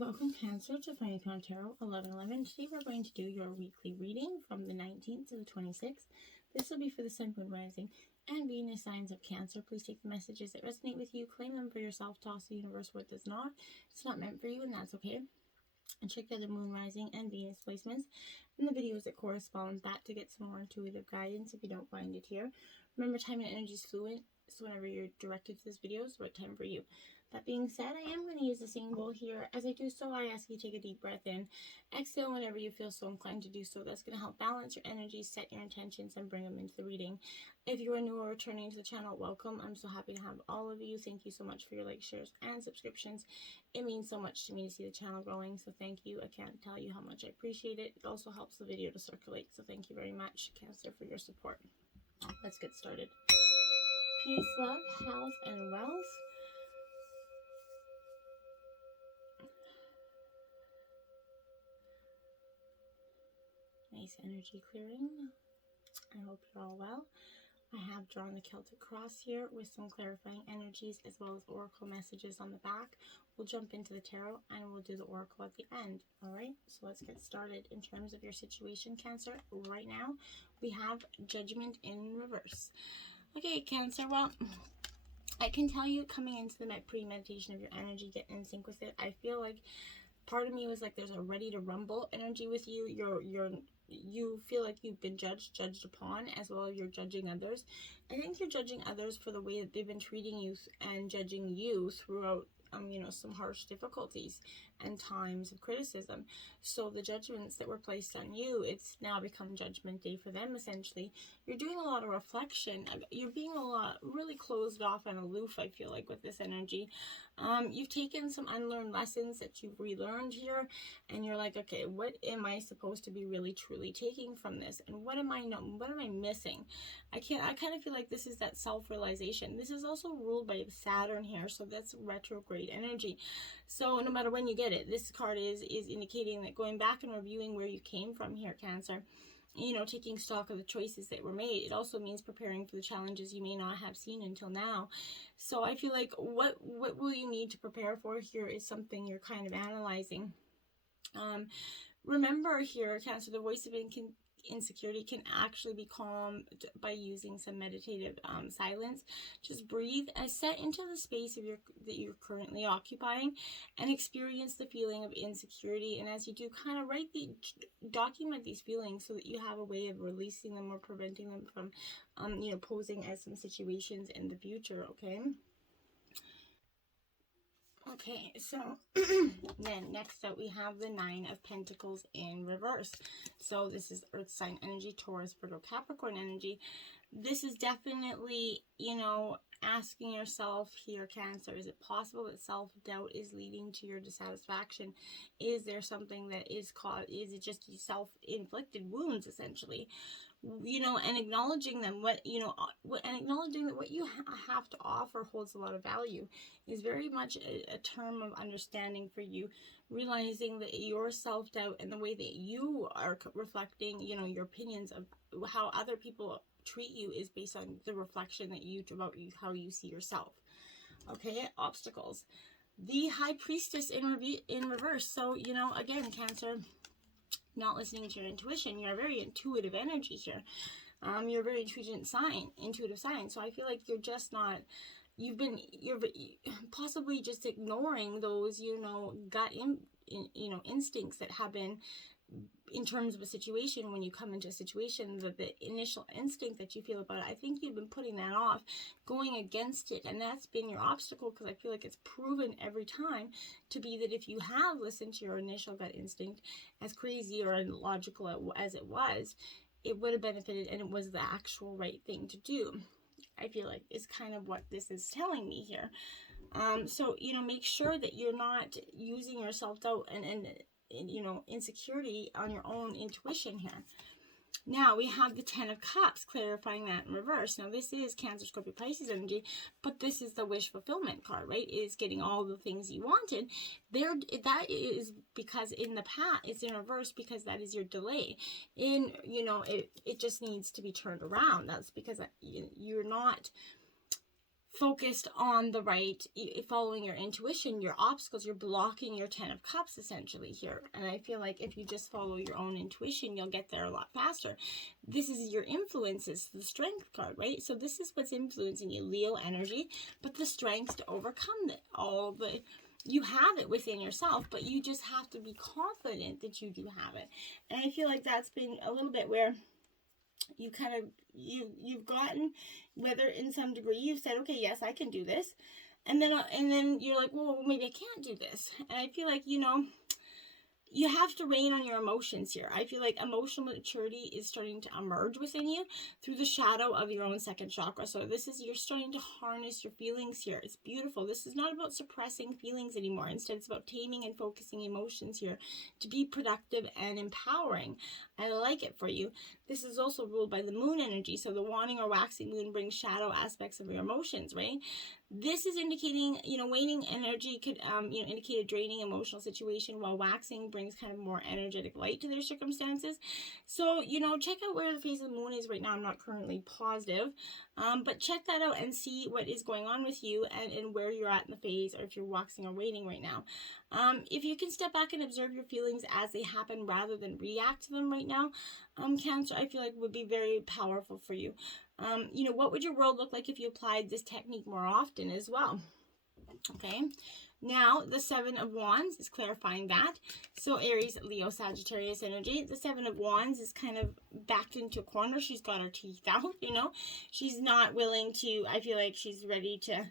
Welcome, Cancer, to Finding Tarot 1111. Today we're going to do your weekly reading from the 19th to the 26th. This will be for the Sun, Moon, Rising, and Venus signs of Cancer. Please take the messages that resonate with you, claim them for yourself, toss the universe what does not. It's not meant for you, and that's okay. And check out the Moon, Rising, and Venus placements in the videos that correspond with that to get some more intuitive guidance if you don't find it here. Remember, time and energy is fluid, so whenever you're directed to this video, it's the right time for you. That being said, I am going to use the same bowl here. As I do so, I ask you to take a deep breath in. Exhale whenever you feel so inclined to do so. That's going to help balance your energy, set your intentions, and bring them into the reading. If you are new or returning to the channel, welcome. I'm so happy to have all of you. Thank you so much for your likes, shares, and subscriptions. It means so much to me to see the channel growing, so thank you. I can't tell you how much I appreciate it. It also helps the video to circulate, so thank you very much, Cancer, for your support. Let's get started. Peace, love, health, and wealth. Nice energy clearing. I hope you're all well. I have drawn the Celtic cross here with some clarifying energies as well as oracle messages on the back. We'll jump into the tarot and we'll do the oracle at the end. All right, so let's get started. In terms of your situation, Cancer, right now we have Judgment in reverse. Okay, Cancer, well, I can tell you coming into the pre-meditation of your energy, getting in sync with it, I feel like part of me was like there's a ready to rumble energy with you. You feel like you've been judged upon, as well as you're judging others. I think you're judging others for the way that they've been treating you and judging you throughout some harsh difficulties and times of criticism. So the judgments that were placed on you, it's now become judgment day for them, essentially. You're doing a lot of reflection. You're being really closed off and aloof, I feel like, with this energy. You've taken some unlearned lessons that you've relearned here, and you're like, okay, what am I supposed to be really truly taking from this, and what am I missing? I kind of feel like this is that self-realization. This is also ruled by Saturn here, so that's retrograde energy. So no matter when you get it, this card is indicating that going back and reviewing where you came from here, Cancer, taking stock of the choices that were made. It also means preparing for the challenges you may not have seen until now. So I feel like what will you need to prepare for here is something you're kind of analyzing. Remember here, Cancer, the voice of insecurity can actually be calmed by using some meditative silence. Just breathe and set into the space that you're currently occupying and experience the feeling of insecurity. And as you do, kind of document these feelings so that you have a way of releasing them or preventing them from posing as some situations in the future. Okay, so then next up we have the Nine of Pentacles in reverse. So this is Earth sign energy, Taurus, Virgo, Capricorn energy. This is definitely, asking yourself here, Cancer, is it possible that self-doubt is leading to your dissatisfaction? Is there something that is is it just self-inflicted wounds, essentially? And acknowledging them, and acknowledging that what you have to offer holds a lot of value is very much a term of understanding for you, realizing that your self-doubt and the way that you are reflecting, your opinions of how other people treat you is based on the reflection that you do about how you see yourself. Okay, obstacles. The High Priestess in reverse. So, again, Cancer, not listening to your intuition. You're a very intuitive energy here. You're a very intuitive sign. So I feel like you're just not, you're possibly just ignoring those, gut instincts that have been in terms of a situation. When you come into a situation, the initial instinct that you feel about it, I think you've been putting that off, going against it, and that's been your obstacle, because I feel like it's proven every time to be that if you have listened to your initial gut instinct, as crazy or illogical as it was, it would have benefited and it was the actual right thing to do. I feel like is kind of what this is telling me here. So, make sure that you're not using your self-doubt and insecurity on your own intuition here. Now we have the Ten of Cups, clarifying that in reverse. Now this is Cancer, Scorpio, Pisces energy, but this is the wish fulfillment card, right? Is getting all the things you wanted. That is because in the past, it's in reverse because that is your delay. It just needs to be turned around. That's because you're not focused on the right, following your intuition. Your obstacles, you're blocking your 10 of Cups essentially here. And I feel like if you just follow your own intuition, you'll get there a lot faster. This is your influences, the Strength card, right? So this is what's influencing you, Leo energy, but the strength to overcome all the, you have it within yourself, but you just have to be confident that you do have it. And I feel like that's been a little bit where you kind of, you've gotten, whether in some degree you've said, okay, yes, I can do this, and then you're like, well, maybe I can't do this. And I feel like, you have to rein on your emotions here. I feel like emotional maturity is starting to emerge within you through the shadow of your own second chakra. So this is, you're starting to harness your feelings here. It's beautiful. This is not about suppressing feelings anymore. Instead, it's about taming and focusing emotions here to be productive and empowering. I like it for you. This is also ruled by the moon energy. So the waning or waxing moon brings shadow aspects of your emotions, right? This is indicating, waning energy could, indicate a draining emotional situation, while waxing brings kind of more energetic light to their circumstances. So, check out where the phase of the moon is right now. I'm not currently positive, but check that out and see what is going on with you and where you're at in the phase, or if you're waxing or waning right now. If you can step back and observe your feelings as they happen rather than react to them right now, Cancer, I feel like would be very powerful for you. What would your world look like if you applied this technique more often as well? Okay. Now, the Seven of Wands is clarifying that. So, Aries, Leo, Sagittarius energy. The Seven of Wands is kind of backed into a corner. She's got her teeth out, She's not willing to, I feel like she's ready to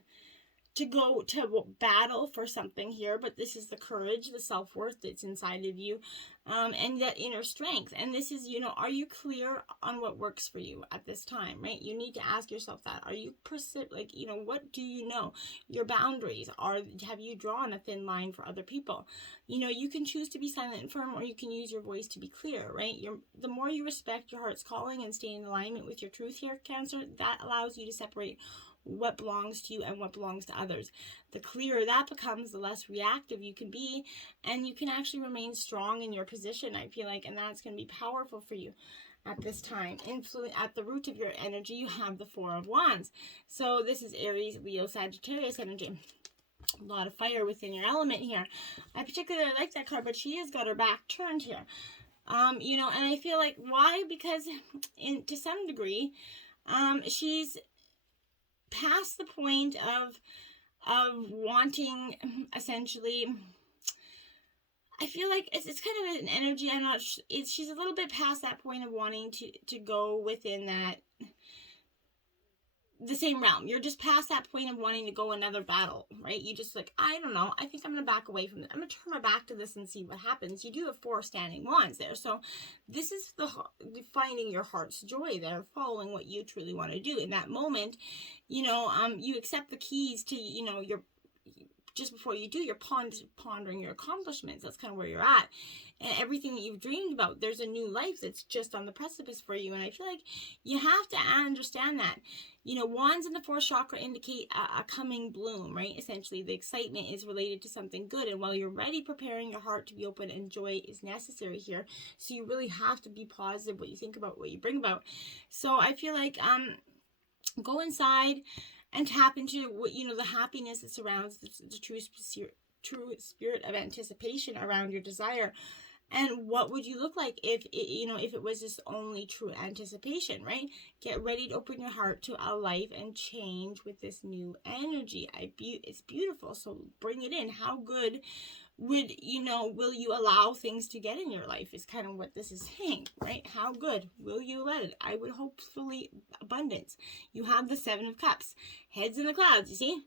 go to battle for something here, but this is the courage, the self-worth that's inside of you, and that inner strength. And this is, are you clear on what works for you at this time, right? You need to ask yourself that. Are you what do you know? Your boundaries have you drawn a thin line for other people? You can choose to be silent and firm, or you can use your voice to be clear, right? The more you respect your heart's calling and stay in alignment with your truth here, Cancer, that allows you to separate what belongs to you and what belongs to others. The clearer that becomes, the less reactive you can be, and you can actually remain strong in your position, I feel like, and that's going to be powerful for you at this time. At the root of your energy, you have the Four of Wands. So this is Aries, Leo, Sagittarius energy. A lot of fire within your element here. I particularly like that card, but she has got her back turned here. And I feel like, why? Because to some degree, she's past the point of wanting, essentially, I feel like it's kind of an energy, she's a little bit past that point of wanting to go within the same realm. You're just past that point of wanting to go another battle, right? You just like, I don't know, I think I'm going to back away from this. I'm going to turn my back to this and see what happens. You do have 4 standing wands there. So this is finding your heart's joy there, following what you truly want to do. In that moment, you accept the keys to, just before you do, you're pondering your accomplishments. That's kind of where you're at. And everything that you've dreamed about, there's a new life that's just on the precipice for you. And I feel like you have to understand that. Wands in the 4th chakra indicate a coming bloom, right? Essentially, the excitement is related to something good. And while you're ready, preparing your heart to be open, and joy is necessary here. So you really have to be positive what you think about, what you bring about. So I feel like go inside and tap into what, the happiness that surrounds the true spirit of anticipation around your desire. And what would you look like if it was just only true anticipation, right? Get ready to open your heart to a life and change with this new energy. It's beautiful. So bring it in. How good will you allow things to get in your life is kind of what this is saying, right? How good will you let it? I would hopefully abundance. You have the 7 of Cups. Head's in the clouds, you see?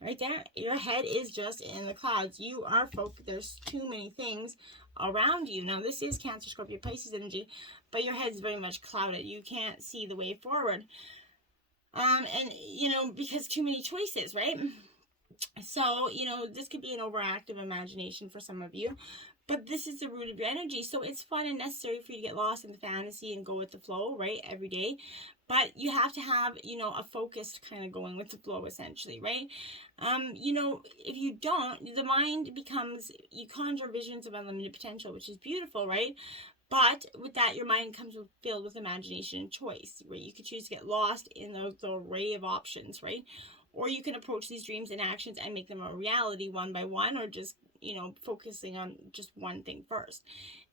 Right there. Your head is just in the clouds. You are focused. There's too many things around you. Now, this is Cancer, Scorpio, Pisces energy, but your head's very much clouded. You can't see the way forward. Because too many choices, right? So, this could be an overactive imagination for some of you, but this is the root of your energy. So it's fun and necessary for you to get lost in the fantasy and go with the flow, right? Every day. But you have to have, a focused kind of going with the flow, essentially, right? If you don't, the mind becomes, you conjure visions of unlimited potential, which is beautiful, right? But with that, your mind comes filled with imagination and choice, right? You could choose to get lost in the array of options, right? or you can approach these dreams and actions and make them a reality one by one, or just, you know, focusing on just one thing first.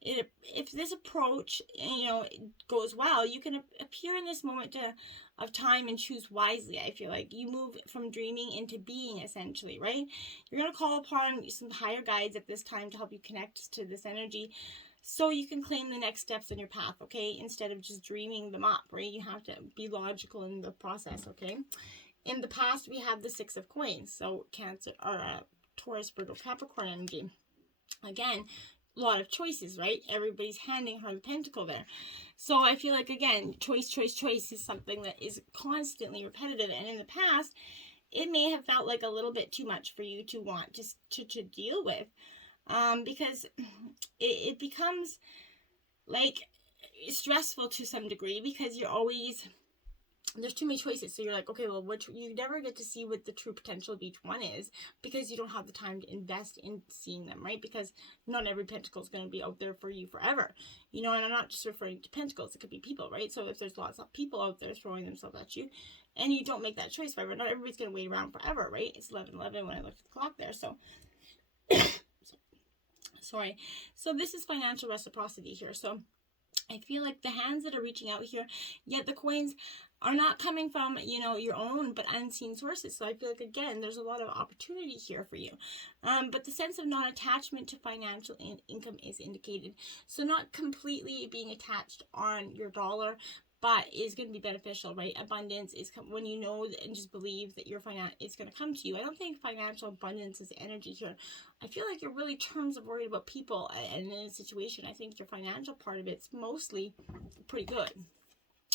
If this approach, you know, goes well, you can appear in this moment of time and choose wisely. I feel like you move from dreaming into being, essentially, right? You're going to call upon some higher guides at this time to help you connect to this energy, so you can claim the next steps in your path, okay? Instead of just dreaming them up, right? You have to be logical in the process, okay? In the past, we have the Six of Coins, so Cancer, or Taurus, Virgo, Capricorn energy. Again, a lot of choices, right? Everybody's handing her the pentacle there. So I feel like, again, choice is something that is constantly repetitive. And in the past, it may have felt like a little bit too much for you to want to deal with. Because it becomes like stressful to some degree, because you're always, there's too many choices. So you're like, okay, well, you never get to see what the true potential of each one is, because you don't have the time to invest in seeing them, right? Because not every pentacle is going to be out there for you forever, you know. And I'm not just referring to pentacles, it could be people, right? So if there's lots of people out there throwing themselves at you, and you don't make that choice forever, not everybody's going to wait around forever, right? It's 11:11 when I looked at the clock there, so sorry. So this is financial reciprocity here. So I feel like the hands that are reaching out here, yet the coins are not coming from, you know, your own, but unseen sources. So I feel like, again, there's a lot of opportunity here for you. But the sense of non-attachment to financial income is indicated. So not completely being attached on your dollar, but is going to be beneficial, right? Abundance is when you know and just believe that your finance is going to come to you. I don't think financial abundance is energy here. I feel like you're really terms of worried about people and in a situation. I think your financial part of it's mostly pretty good.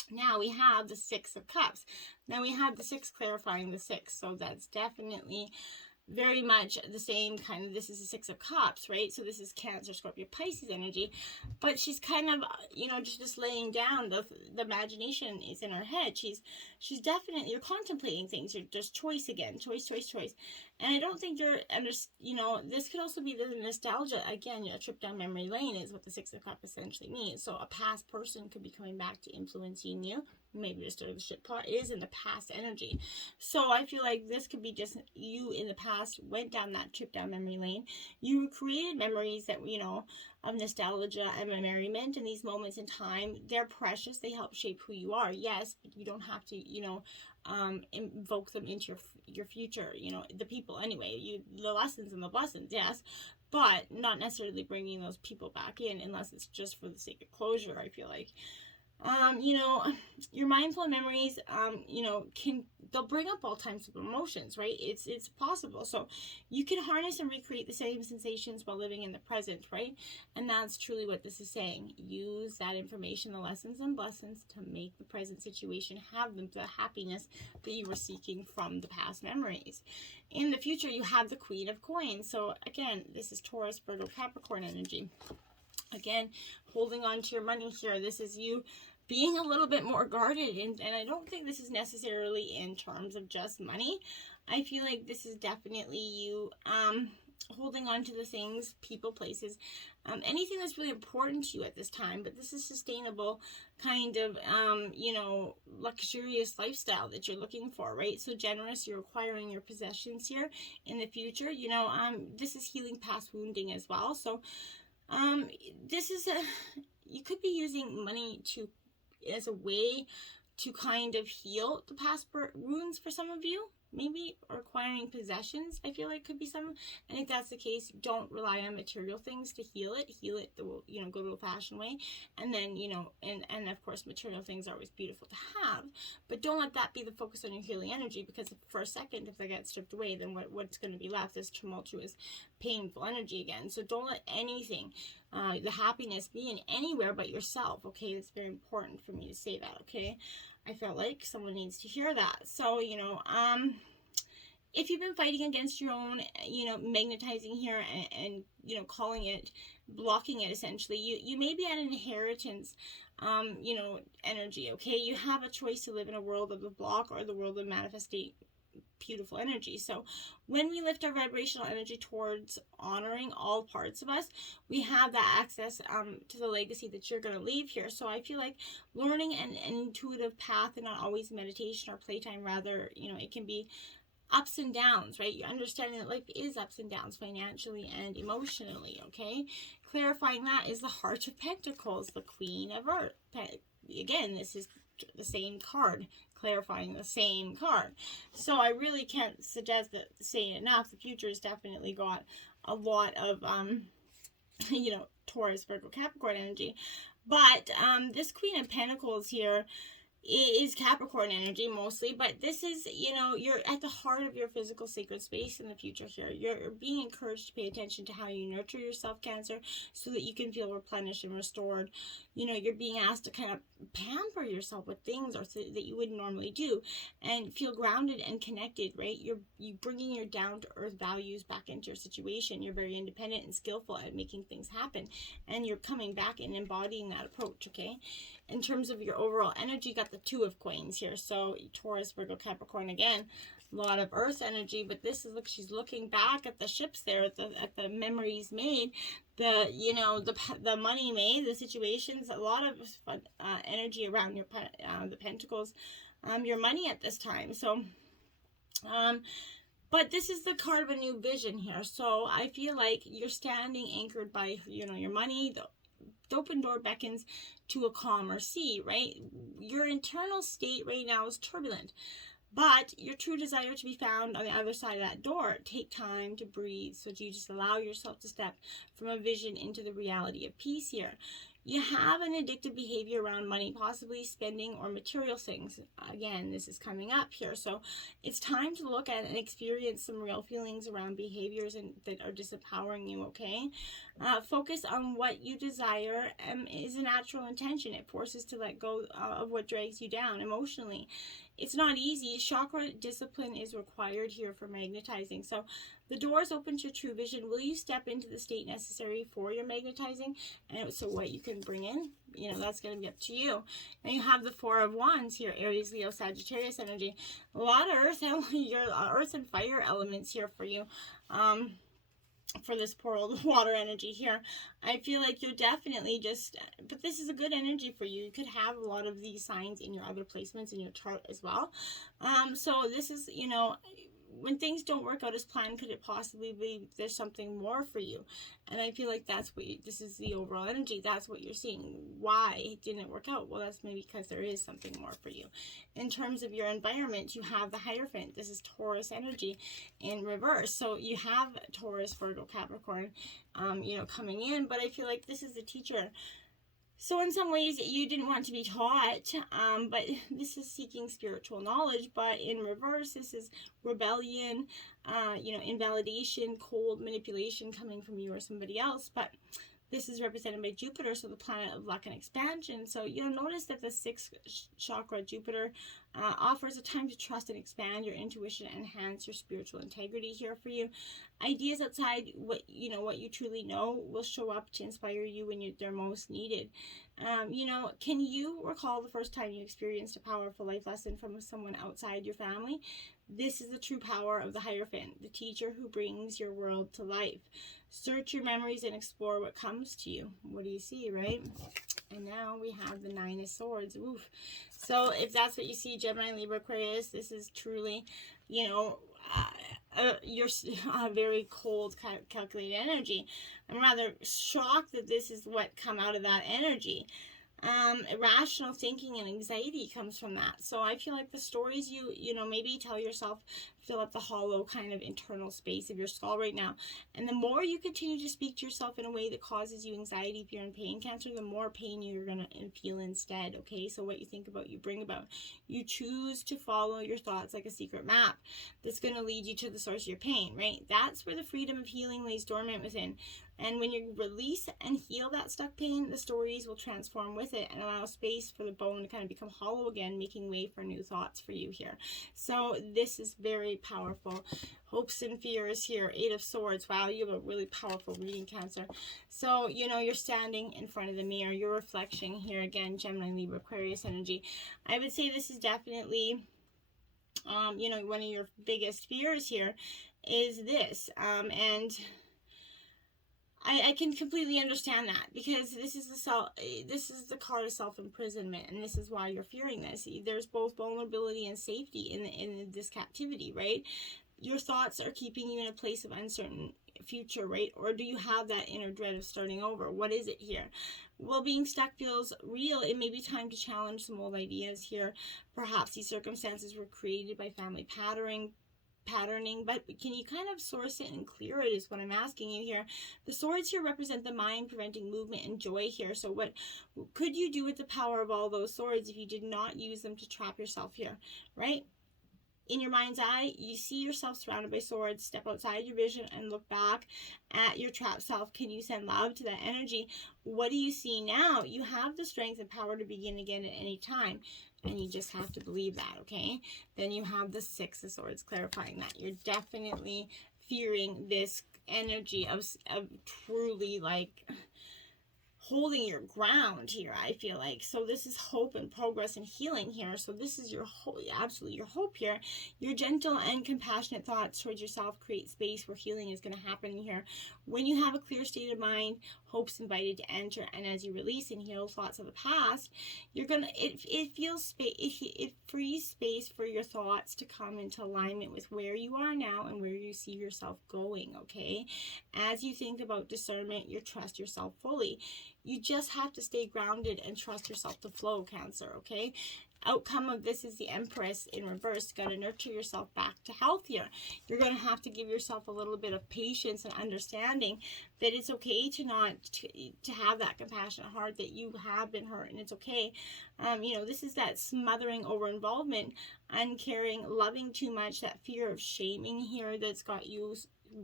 Now we have the Six of Cups. Now we have the Six clarifying the Six. So that's definitely very much the same kind of, this is the Six of Cups, right? So this is Cancer, Scorpio, Pisces energy, but she's kind of, you know, just laying down the imagination is in her head. She's definitely, you're contemplating things. You're just choice again, choice. And I don't think you're you know, this could also be the nostalgia. Again, a trip down memory lane is what the Six of Cups essentially means. So a past person could be coming back to influencing you. Maybe just the shit part is in the past energy. So I feel like this could be just you in the past went down that trip down memory lane. You created memories that, you know, of nostalgia and merriment in these moments in time. They're precious. They help shape who you are. Yes, but you don't have to, you know, invoke them into your future, you know, the people anyway, the lessons and the blessings, yes, but not necessarily bringing those people back in unless it's just for the sake of closure, I feel like. You know, your mindful memories, you know, they'll bring up all types of emotions, right? It's possible. So you can harness and recreate the same sensations while living in the present, right? And that's truly what this is saying. Use that information, the lessons and blessings, to make the present situation have the happiness that you were seeking from the past memories. In the future, you have the Queen of Coins. So again, this is Taurus, Virgo, Capricorn energy. Again, holding on to your money here. This is you being a little bit more guarded. And I don't think this is necessarily in terms of just money. I feel like this is definitely you holding on to the things, people, places, anything that's really important to you at this time. But this is sustainable kind of, you know, luxurious lifestyle that you're looking for, right? So generous, you're acquiring your possessions here in the future. You know, this is healing past wounding as well. So this is you could be using money as a way to kind of heal the past wounds for some of you, maybe, or acquiring possessions. I feel like could be some, and if that's the case, don't rely on material things to heal it the, you know, go to old-fashioned way. And then, you know, and of course material things are always beautiful to have, but don't let that be the focus on your healing energy, because for a second, if they get stripped away, then what's going to be left is tumultuous, painful energy again. So don't let anything, the happiness, be in anywhere but yourself, okay? It's very important for me to say that, okay? I felt like someone needs to hear that. So, you know, if you've been fighting against your own, you know, magnetizing here and you know, calling it, blocking it essentially, you may be at an inheritance, you know, energy, okay? You have a choice to live in a world of the block or the world of manifesting beautiful energy. So when we lift our vibrational energy towards honoring all parts of us, we have that access to the legacy that you're going to leave here. So I feel like learning an intuitive path, and not always meditation or playtime, rather, you know, it can be ups and downs, right? You're understanding that life is ups and downs financially and emotionally, okay? Clarifying that is the Heart of Pentacles, the Queen of Earth. Again, this is the same card, clarifying the same card. So I really can't suggest that, say enough. The future has definitely got a lot of, Taurus, Virgo, Capricorn energy. But this Queen of Pentacles here is Capricorn energy mostly, but this is, you're at the heart of your physical sacred space in the future here. You're being encouraged to pay attention to how you nurture yourself, Cancer, so that you can feel replenished and restored. You're being asked to kind of pamper yourself with things or that you wouldn't normally do, and feel grounded and connected, right? You bringing your down-to-earth values back into your situation. You're very independent and skillful at making things happen, and you're coming back and embodying that approach, okay? In terms of your overall energy, you got the Two of Coins here. So Taurus, Virgo, Capricorn, again, a lot of earth energy, but this is, look, she's looking back at the ships there, at the memories made, the money made, the situations, a lot of fun, energy around your the Pentacles, your money at this time. So but this is the card of a new vision here. So I feel like you're standing anchored by, your money. The open door beckons to a calmer sea, right? Your internal state right now is turbulent, but your true desire to be found on the other side of that door. Take time to breathe, so you just allow yourself to step from a vision into the reality of peace here. You have an addictive behavior around money, possibly spending or material things. Again, this is coming up here. So it's time to look at and experience some real feelings around behaviors that are disempowering you, okay? Focus on what you desire is a natural intention. It forces to let go of what drags you down emotionally. It's not easy. Chakra discipline is required here for magnetizing. So the door is open to your true vision. Will you step into the state necessary for your magnetizing? And so what you can bring in, that's going to be up to you. And you have the Four of Wands here, Aries, Leo, Sagittarius energy. A lot of your earth and fire elements here for you. For this poor old water energy here. I feel like you're definitely but this is a good energy for you. You could have a lot of these signs in your other placements in your chart as well. So this is, when things don't work out as planned, could it possibly be there's something more for you? And I feel like that's what this is the overall energy. That's what you're seeing. Why it didn't work out? Well, that's maybe because there is something more for you. In terms of your environment, you have the Hierophant. This is Taurus energy in reverse. So you have Taurus, Virgo, Capricorn, coming in. But I feel like this is the teacher. So in some ways you didn't want to be taught, but this is seeking spiritual knowledge. But in reverse, this is rebellion, invalidation, cold manipulation coming from you or somebody else. But this is represented by Jupiter, so the planet of luck and expansion. So you'll notice that the sixth chakra, Jupiter, offers a time to trust and expand your intuition and enhance your spiritual integrity here for you. Ideas outside what you truly know will show up to inspire you when they're most needed. Can you recall the first time you experienced a powerful life lesson from someone outside your family? This is the true power of the Hierophant, the teacher who brings your world to life. Search your memories and explore what comes to you. What do you see, right? And now we have the Nine of Swords. Oof. So if that's what you see, Gemini, Libra, Aquarius, this is truly, you're a very cold, calculated energy. I'm rather shocked that this is what come out of that energy. Irrational thinking and anxiety comes from that. So I feel like the stories you maybe tell yourself fill up the hollow kind of internal space of your skull right now. And the more you continue to speak to yourself in a way that causes you anxiety, fear, and pain, Cancer, the more pain you're going to feel instead, okay? So what you think about, you bring about. You choose to follow your thoughts like a secret map that's going to lead you to the source of your pain, right? That's where the freedom of healing lays dormant within. And when you release and heal that stuck pain, the stories will transform with it and allow space for the bone to kind of become hollow again, making way for new thoughts for you here. So this is very powerful. Hopes and fears here. Eight of Swords. Wow, you have a really powerful reading, Cancer. So, you're standing in front of the mirror. Your reflection here again, Gemini, Libra, Aquarius energy. I would say this is definitely, one of your biggest fears here is this. And I can completely understand that, because this is the card of self-imprisonment, and this is why you're fearing this. There's both vulnerability and safety in this captivity, right? Your thoughts are keeping you in a place of uncertain future, right? Or do you have that inner dread of starting over? What is it here? Well, being stuck feels real. It may be time to challenge some old ideas here. Perhaps these circumstances were created by family patterning, but can you kind of source it and clear it, is what I'm asking you here. The swords here represent the mind preventing movement and joy here. So what could you do with the power of all those swords if you did not use them to trap yourself here, right? In your mind's eye, you see yourself surrounded by swords. Step outside your vision and look back at your trapped self. Can you send love to that energy? What do you see now? You have the strength and power to begin again at any time. And you just have to believe that, okay? Then you have the Six of Swords, clarifying that. You're definitely fearing this energy of truly, like, holding your ground here, I feel like. So this is hope and progress and healing here. So this is your hope, absolutely your hope here. Your gentle and compassionate thoughts towards yourself create space where healing is going to happen here. When you have a clear state of mind, hope's invited to enter, and as you release and heal thoughts of the past, you're gonna it feels space, it frees space for your thoughts to come into alignment with where you are now and where you see yourself going, okay? As you think about discernment, you trust yourself fully. You just have to stay grounded and trust yourself to flow, Cancer, okay? Outcome of this is the Empress in reverse. Got to nurture yourself back to health here. You're going to have to give yourself a little bit of patience and understanding that it's okay to not to have that compassionate heart, that you have been hurt, and it's okay. This is that smothering over involvement, uncaring, loving too much, that fear of shaming here that's got you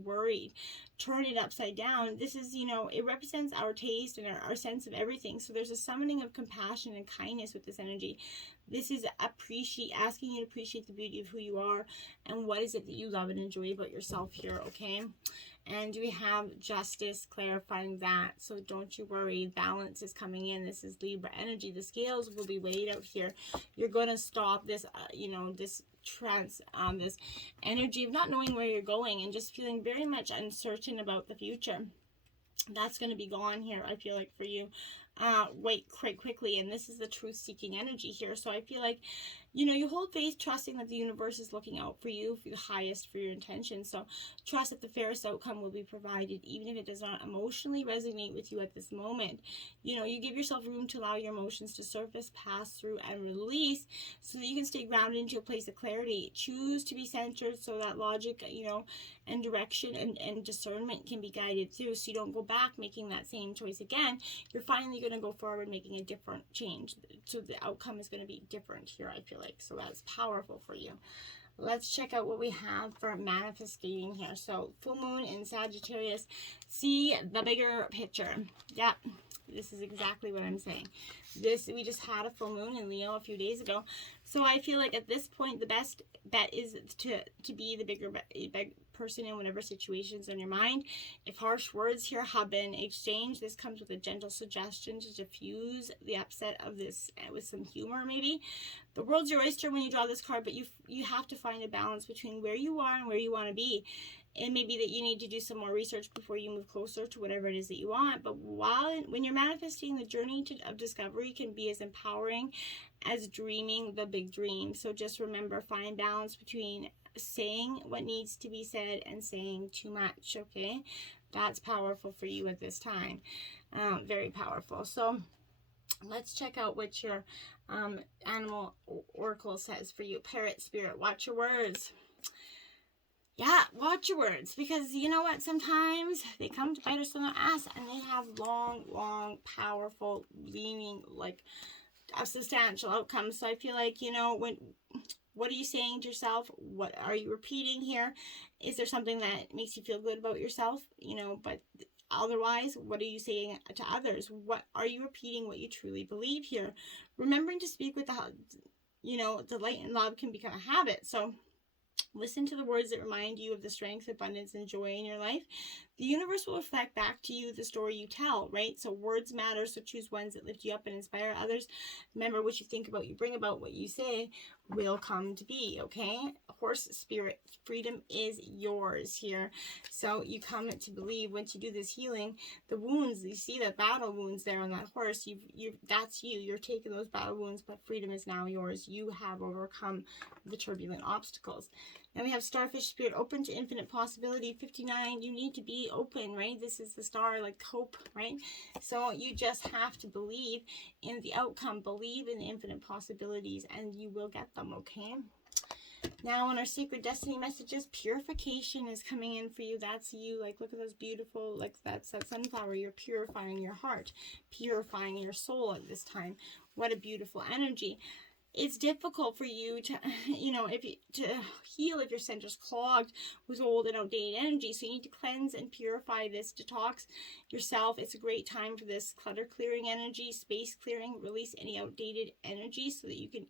worried. Turn it upside down. This is, it represents our taste and our sense of everything. So there's a summoning of compassion and kindness with this energy. This is asking you to appreciate the beauty of who you are and what is it that you love and enjoy about yourself here, okay? And we have Justice, clarifying that. So don't you worry, balance is coming in. This is Libra energy. The scales will be weighed out here. You're going to stop this, this energy of not knowing where you're going and just feeling very much uncertain about the future. That's going to be gone here, I feel like, for you quite quickly. And this is the truth-seeking energy here. So I feel like, you hold faith, trusting that the universe is looking out for you, for the highest for your intentions. So trust that the fairest outcome will be provided, even if it does not emotionally resonate with you at this moment. You give yourself room to allow your emotions to surface, pass through, and release, so that you can stay grounded into a place of clarity. Choose to be centered so that logic, and direction and discernment can be guided through, so you don't go back making that same choice again. You're finally going to go forward making a different change. So the outcome is going to be different here, I feel like. So that's powerful for you. Let's check out what we have for manifesting here. So full moon in Sagittarius. See the bigger picture. Yep. This is exactly what I'm saying. We just had a full moon in Leo a few days ago. So I feel like at this point, the best bet is to be the bigger person in whatever situations in your mind. If harsh words here have been exchanged, this comes with a gentle suggestion to diffuse the upset of this with some humor, maybe. The world's your oyster when you draw this card, but you have to find a balance between where you are and where you want to be. It may be that you need to do some more research before you move closer to whatever it is that you want. But when you're manifesting, the journey of discovery can be as empowering as dreaming the big dream. So just remember, find balance between saying what needs to be said and saying too much, okay? That's powerful for you at this time. Very powerful. So let's check out what your animal oracle says for you. Parrot spirit, watch your words. Yeah, watch your words, because you know what? Sometimes they come to bite us in the ass, and they have long, powerful, leaning, like, substantial outcomes. So I feel like, what are you saying to yourself? What are you repeating here? Is there something that makes you feel good about yourself? But otherwise, what are you saying to others? What are you repeating? What you truly believe here? Remembering to speak with delight and love can become a habit. So listen to the words that remind you of the strength, abundance, and joy in your life. The universe will reflect back to you the story you tell, right? So words matter, so choose ones that lift you up and inspire others. Remember, what you think about, you bring about. What you say will come to be, okay? Horse spirit, freedom is yours here. So you come to believe, once you do this healing, the wounds, you see the battle wounds there on that horse, that's you. You're taking those battle wounds, but freedom is now yours. You have overcome the turbulent obstacles. And we have starfish spirit, open to infinite possibility. 59, you need to be open, right? This is the star, like hope, right? So you just have to believe in the outcome, believe in the infinite possibilities, and you will get them, okay? Now on our sacred destiny messages, purification is coming in for you. That's you. Like, look at those beautiful, like that's that sunflower. You're purifying your heart, purifying your soul at this time. What a beautiful energy. It's difficult for you to, to heal if your center's clogged with old and outdated energy. So you need to cleanse and purify this, detox yourself. It's a great time for this clutter clearing energy, space clearing, release any outdated energy so that you can,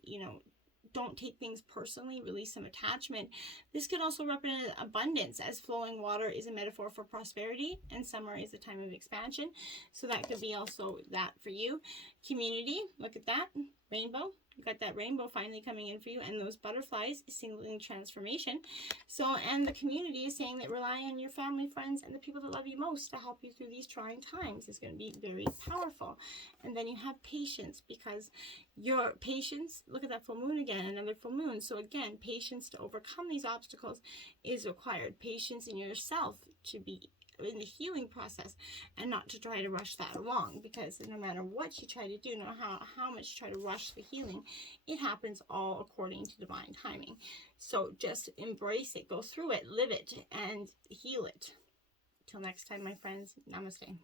don't take things personally, release some attachment. This could also represent abundance, as flowing water is a metaphor for prosperity and summer is a time of expansion. So that could be also that for you. Community, look at that, rainbow. You got that rainbow finally coming in for you, and those butterflies signaling transformation. So, and the community is saying that rely on your family, friends, and the people that love you most to help you through these trying times. Is going to be very powerful. And then you have patience, because your patience, look at that full moon again, another full moon. So again, patience to overcome these obstacles is required. Patience in yourself to be in the healing process, and not to try to rush that along, because no matter what you try to do, no matter how much you try to rush the healing, it happens all according to divine timing. So just embrace it, go through it, live it, and heal it. Till next time, my friends, namaste.